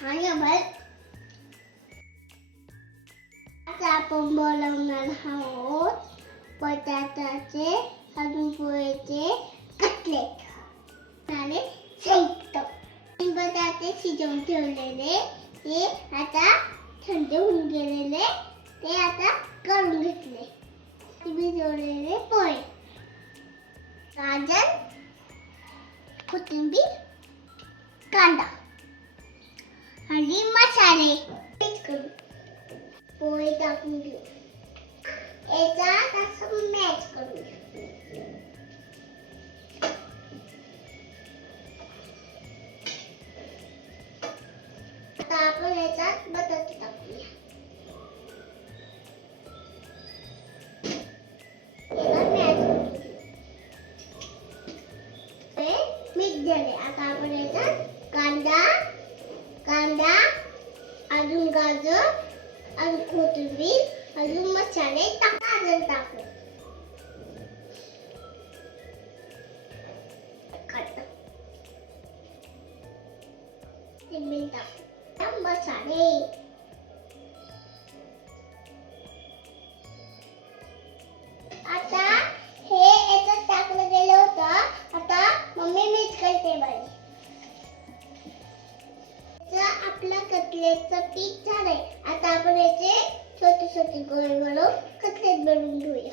आज आपण बनवणार आहोत बटाट्याचे अजून पोळीचे कटलेट आणि साहित्य बटाटे शिजवून ठेवलेले ते आता थंड होऊन गेलेले ते आता करून घेतले भिजवलेले पोळे गाजर कोथिंबीर कांदा आणि मसाले मिक्स करू पोळी टाकून घेऊ याचा असं मॅच करू आता आपण याच्यात बटाटे टाकूया याला मॅच करून घेऊ हे मिक्स झाले आता आपण याच्यात कांदा अजून गाजर अजून कोथिंबीर अजून मसाले टाकू मसाले आता हे याच्यात टाकलं गेलं होतं आता मम्मी मिक्स करते बाई आपला कटलेटचं पीठ झालंय आता आपण याचे छोटे छोटे गोळे बनवून कटलेट बनवून घेऊया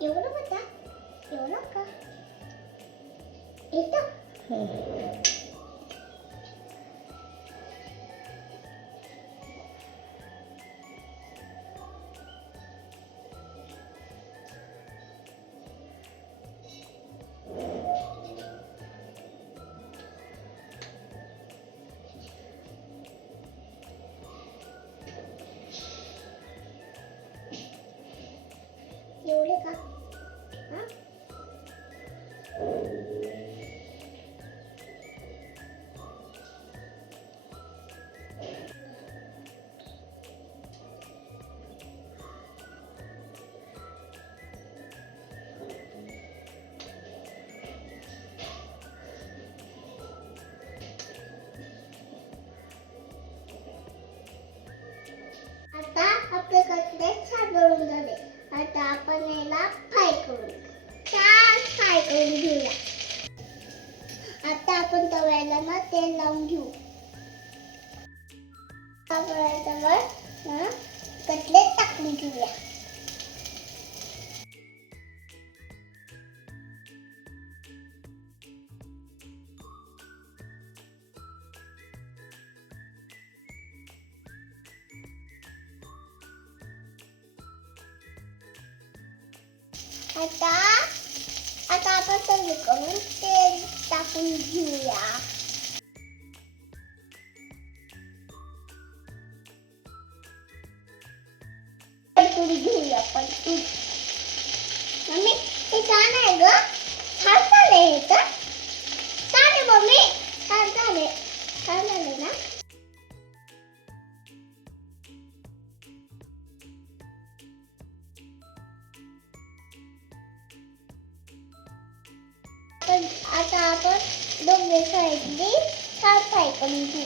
एवढं बघा एवढं का येतं एवढे का आता आपले कटलेट छान बनवून झाले आता आपण याला फ्राय करून घेऊया आता आपण तव्याला ना तेल लावून घेऊ त्यावर कटलेट टाकून घेऊया आता आपण सर्व करून तेल टाकून घेऊया परतून घेऊया मम्मी हे छान आहे ग छान झालंय हे तर छान आहे मम्मी छान झाले ना आता आपण दोन्ही साईडनी छान फ्राय करून घेऊ